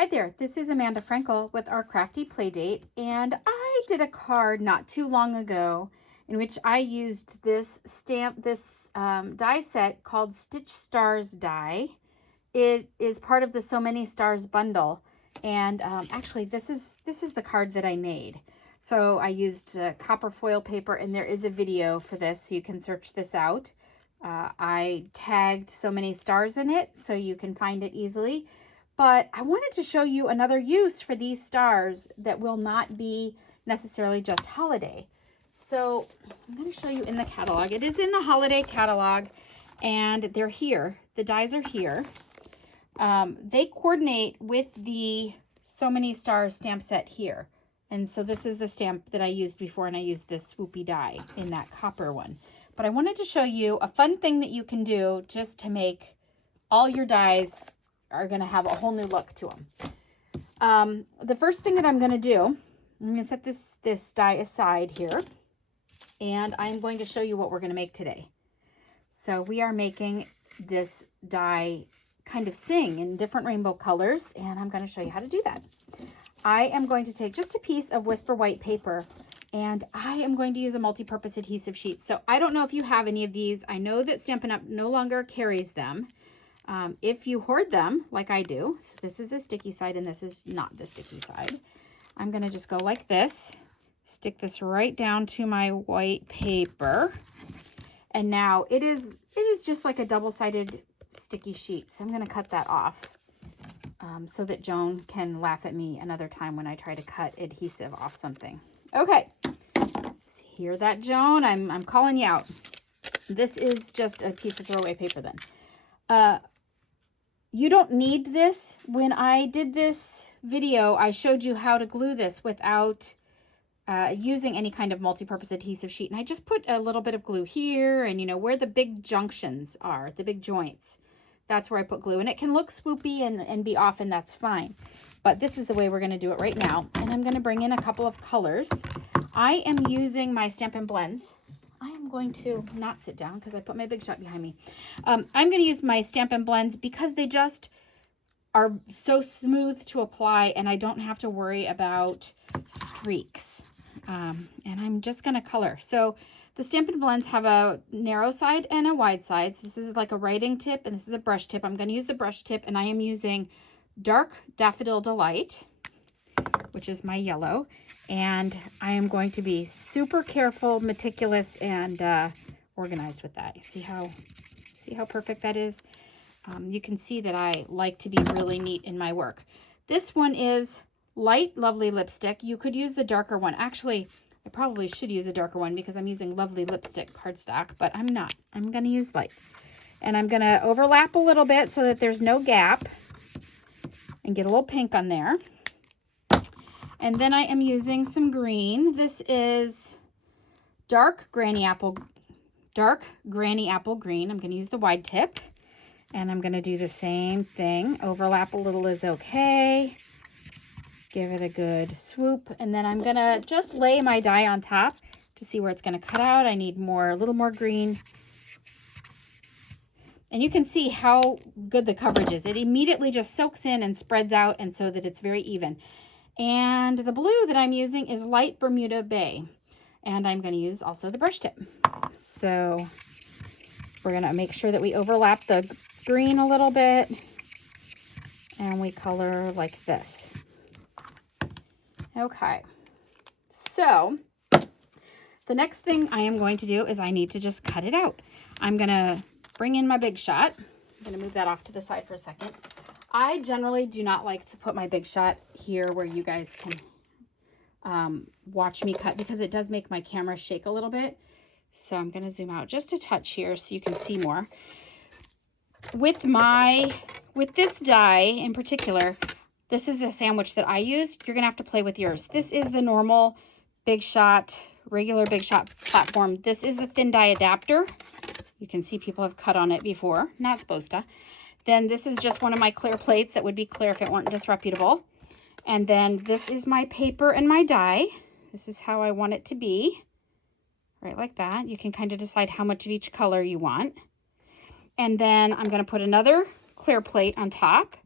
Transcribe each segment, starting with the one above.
Hi there, this is Amanda Frankel with our Crafty Playdate, and I did a card not too long ago in which I used this die set called Stitch Stars die. It is part of the So Many Stars bundle, and actually this is the card that I made. So I used copper foil paper, and there is a video for this, so you can search this out. I tagged So Many Stars in it, so you can find it easily. But I wanted to show you another use for these stars that will not be necessarily just holiday. So I'm going to show you in the catalog. It is in the holiday catalog, and they're here. The dies are here. They coordinate with the So Many Stars stamp set here. And so this is the stamp that I used before, and I used this swoopy die in that copper one. But I wanted to show you a fun thing that you can do just to make all your dies are going to have a whole new look to them. The first thing that I'm going to do, I'm going to set this die aside here, and I'm going to show you what we're going to make today. So we are making this die kind of sing in different rainbow colors, and I'm going to show you how to do that. I am going to take just a piece of Whisper White paper, and I am going to use a multi-purpose adhesive sheet. So I don't know if you have any of these. I know that Stampin' Up! No longer carries them. If you hoard them, like I do, so this is the sticky side and this is not the sticky side, I'm going to just go like this, stick this right down to my white paper, and now it is just like a double-sided sticky sheet. So I'm going to cut that off so that Joan can laugh at me another time when I try to cut adhesive off something. Okay, so hear that, Joan? I'm calling you out. This is just a piece of throwaway paper then. You don't need this. When I did this video, I showed you how to glue this without using any kind of multi-purpose adhesive sheet. And I just put a little bit of glue here and, you know, where the big junctions are, the big joints. That's where I put glue. And it can look swoopy and be off, and that's fine. But this is the way we're going to do it right now. And I'm going to bring in a couple of colors. I am using my Stampin' Blends. I am going to not sit down because I put my Big Shot behind me. I'm going to use my Stampin' Blends because they just are so smooth to apply, and I don't have to worry about streaks. And I'm just going to color. So the Stampin' Blends have a narrow side and a wide side. So this is like a writing tip, and this is a brush tip. I'm going to use the brush tip, and I am using Dark Daffodil Delight, which is my yellow. And I am going to be super careful, meticulous, and organized with that. You see how perfect that is? You can see that I like to be really neat in my work. This one is Light Lovely Lipstick. You could use the darker one. Actually, I probably should use a darker one because I'm using Lovely Lipstick cardstock, but I'm not. I'm going to use light. And I'm going to overlap a little bit so that there's no gap and get a little pink on there. And then I am using some green. This is dark Granny Apple Green. I'm going to use the wide tip. And I'm going to do the same thing. Overlap a little is okay. Give it a good swoop. And then I'm going to just lay my die on top to see where it's going to cut out. I need a little more green. And you can see how good the coverage is. It immediately just soaks in and spreads out, and so that it's very even. And the blue that I'm using is Light Bermuda Bay. And I'm going to use also the brush tip. So we're going to make sure that we overlap the green a little bit. And we color like this. Okay. So the next thing I am going to do is I need to just cut it out. I'm going to bring in my Big Shot. I'm going to move that off to the side for a second. I generally do not like to put my Big Shot here where you guys can watch me cut because it does make my camera shake a little bit. So I'm going to zoom out just a touch here so you can see more. With this die in particular, this is the sandwich that I used. You're going to have to play with yours. This is the normal Big Shot, regular Big Shot platform. This is the thin die adapter. You can see people have cut on it before. Not supposed to. Then this is just one of my clear plates that would be clear if it weren't disreputable. And then this is my paper and my die. This is how I want it to be. Right like that. You can kind of decide how much of each color you want. And then I'm going to put another clear plate on top.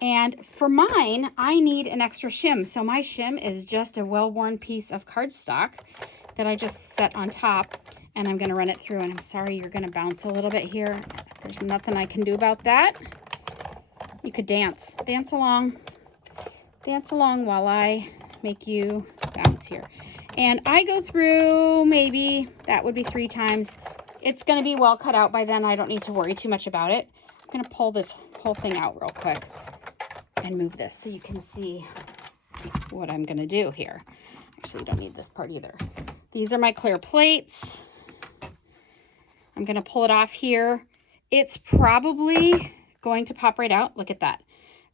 And for mine, I need an extra shim. So my shim is just a well-worn piece of cardstock that I just set on top, and I'm gonna run it through. And I'm sorry, you're gonna bounce a little bit here. There's nothing I can do about that. You could dance along while I make you bounce here. And I go through, maybe that would be 3 times. It's gonna be well cut out by then. I don't need to worry too much about it. I'm gonna pull this whole thing out real quick and move this so you can see what I'm gonna do here. Actually, you don't need this part either. These are my clear plates. I'm gonna pull it off here. It's probably going to pop right out. Look at that.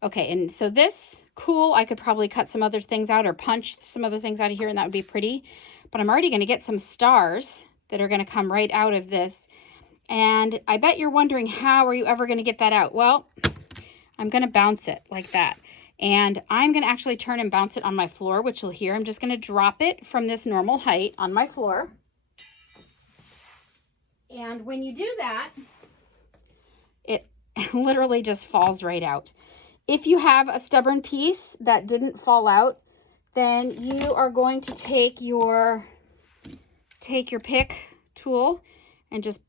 Okay, and so this, cool, I could probably cut some other things out or punch some other things out of here, and that would be pretty. But I'm already gonna get some stars that are gonna come right out of this. And I bet you're wondering, how are you ever gonna get that out? Well, I'm gonna bounce it like that. And I'm gonna actually turn and bounce it on my floor, which you'll hear. I'm just gonna drop it from this normal height on my floor. And when you do that, it literally just falls right out. If you have a stubborn piece that didn't fall out, then you are going to take your pick tool and just,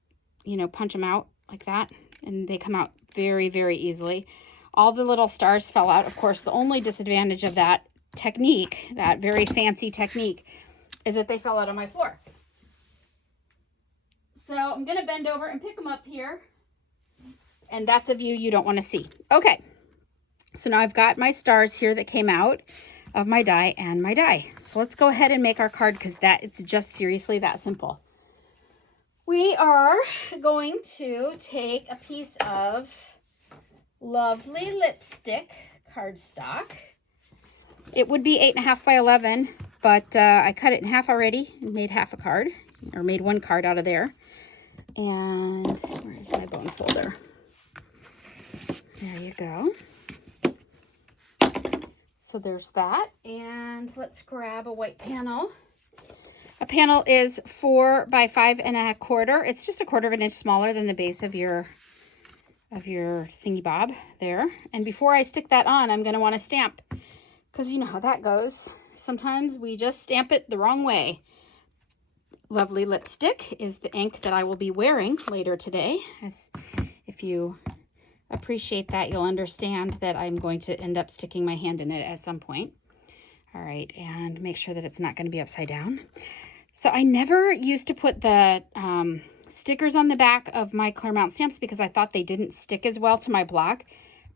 you know, punch them out like that. And they come out very, very easily. All the little stars fell out. Of course, the only disadvantage of that technique, that very fancy technique, is that they fell out on my floor. So I'm going to bend over and pick them up here. And that's a view you don't want to see. Okay. So now I've got my stars here that came out of my die and my die. So let's go ahead and make our card, because it's just seriously that simple. We are going to take a piece of lovely lipstick cardstock. It would be 8.5 by 11, but I cut it in half already and made half a card, or made one card out of there. And where's my bone folder? There you go. So there's that. And let's grab a white panel. A panel is 4 by 5.25. It's just 1/4 of an inch smaller than the base of your thingy bob there. And before I stick that on, I'm going to want to stamp, because you know how that goes. Sometimes we just stamp it the wrong way. Lovely Lipstick is the ink that I will be wearing later today. If you appreciate that, you'll understand that I'm going to end up sticking my hand in it at some point. All right, and make sure that it's not going to be upside down. So I never used to put the stickers on the back of my Claremont stamps because I thought they didn't stick as well to my block.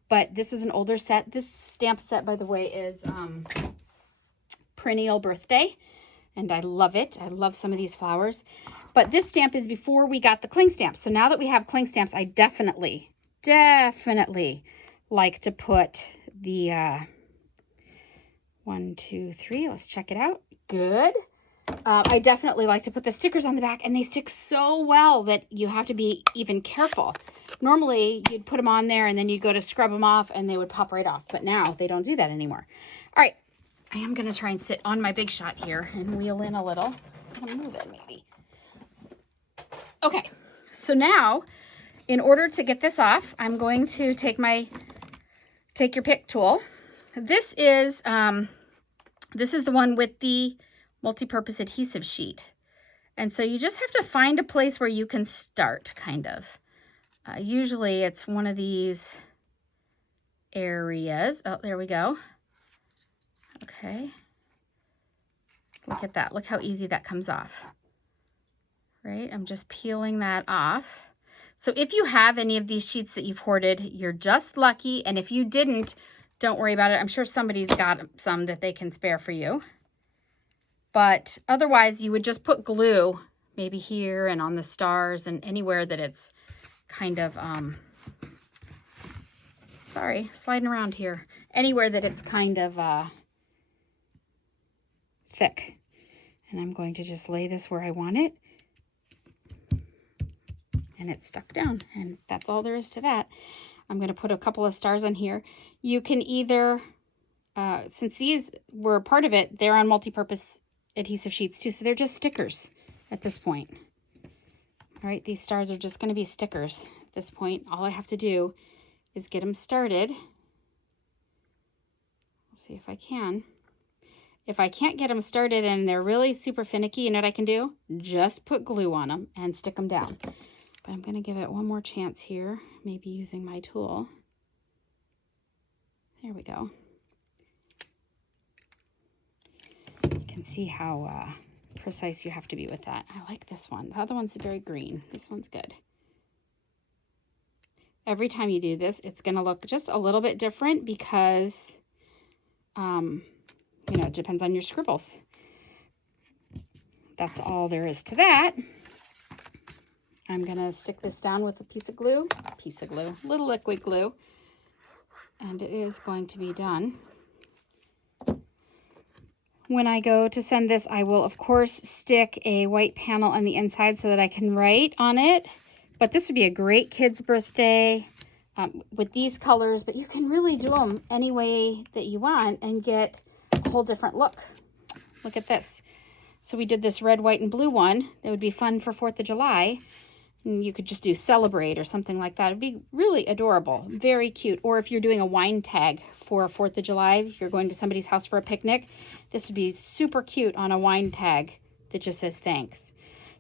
But this is an older set. This stamp set, by the way, is Perennial Birthday, and I love it. I love some of these flowers. But this stamp is before we got the cling stamps. So now that we have cling stamps, I definitely like to put the 1, 2, 3. Let's check it out. Good. I definitely like to put the stickers on the back, and they stick so well that you have to be even careful. Normally, you'd put them on there, and then you'd go to scrub them off, and they would pop right off. But now, they don't do that anymore. All right. I am going to try and sit on my Big Shot here and wheel in a little. I'm going to move it, maybe. Okay. So now, in order to get this off, I'm going to take your pick tool. This is the one with the multi-purpose adhesive sheet. And so you just have to find a place where you can start, kind of. Usually it's one of these areas. Oh, there we go. Okay. Look at that. Look how easy that comes off. Right? I'm just peeling that off. So if you have any of these sheets that you've hoarded, you're just lucky. And if you didn't, don't worry about it. I'm sure somebody's got some that they can spare for you. But otherwise, you would just put glue maybe here and on the stars and anywhere that it's kind of, sorry, sliding around here. Anywhere that it's kind of thick. And I'm going to just lay this where I want it. And it's stuck down, and that's all there is to that. I'm going to put a couple of stars on here. You can either, since these were part of it, they're on multi-purpose adhesive sheets too, so they're just stickers at this point. All right, these stars are just going to be stickers at this point. All I have to do is get them started see if I can. If I can't get them started and they're really super finicky, you know what I can do? Just put glue on them and stick them down. But I'm going to give it one more chance here, maybe using my tool. There we go. You can see how precise you have to be with that. I like this one. The other one's very green. This one's good. Every time you do this, it's going to look just a little bit different because, you know, it depends on your scribbles. That's all there is to that. I'm going to stick this down with a piece of glue, little liquid glue, and it is going to be done. When I go to send this, I will, of course, stick a white panel on the inside so that I can write on it. But this would be a great kid's birthday with these colors, but you can really do them any way that you want and get a whole different look. Look at this. So we did this red, white, and blue one. That would be fun for 4th of July. And you could just do celebrate or something like that. It'd be really adorable, very cute. Or if you're doing a wine tag for 4th of July, if you're going to somebody's house for a picnic, this would be super cute on a wine tag that just says thanks.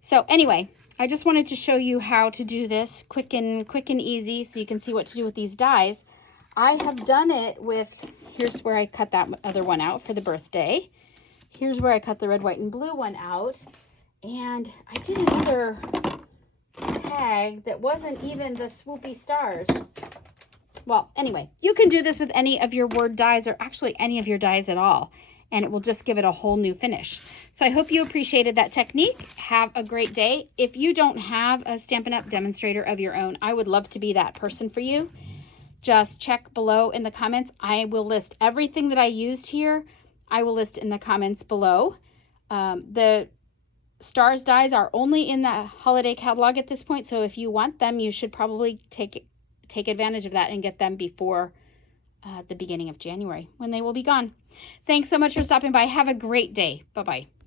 So anyway, I just wanted to show you how to do this quick and easy so you can see what to do with these dies. I have done it with, here's where I cut that other one out for the birthday. Here's where I cut the red, white, and blue one out. And I did another tag that wasn't even the swoopy stars. Well, anyway, you can do this with any of your word dies or actually any of your dies at all, and it will just give it a whole new finish. So I hope you appreciated that technique. Have a great day. If you don't have a Stampin' Up! Demonstrator of your own, I would love to be that person for you. Just check below in the comments. I will list everything that I used here. I will list in the comments below. The stars dies are only in the holiday catalog at this point, so if you want them, you should probably take advantage of that and get them before the beginning of January when they will be gone. Thanks so much for stopping by. Have a great day. Bye-bye.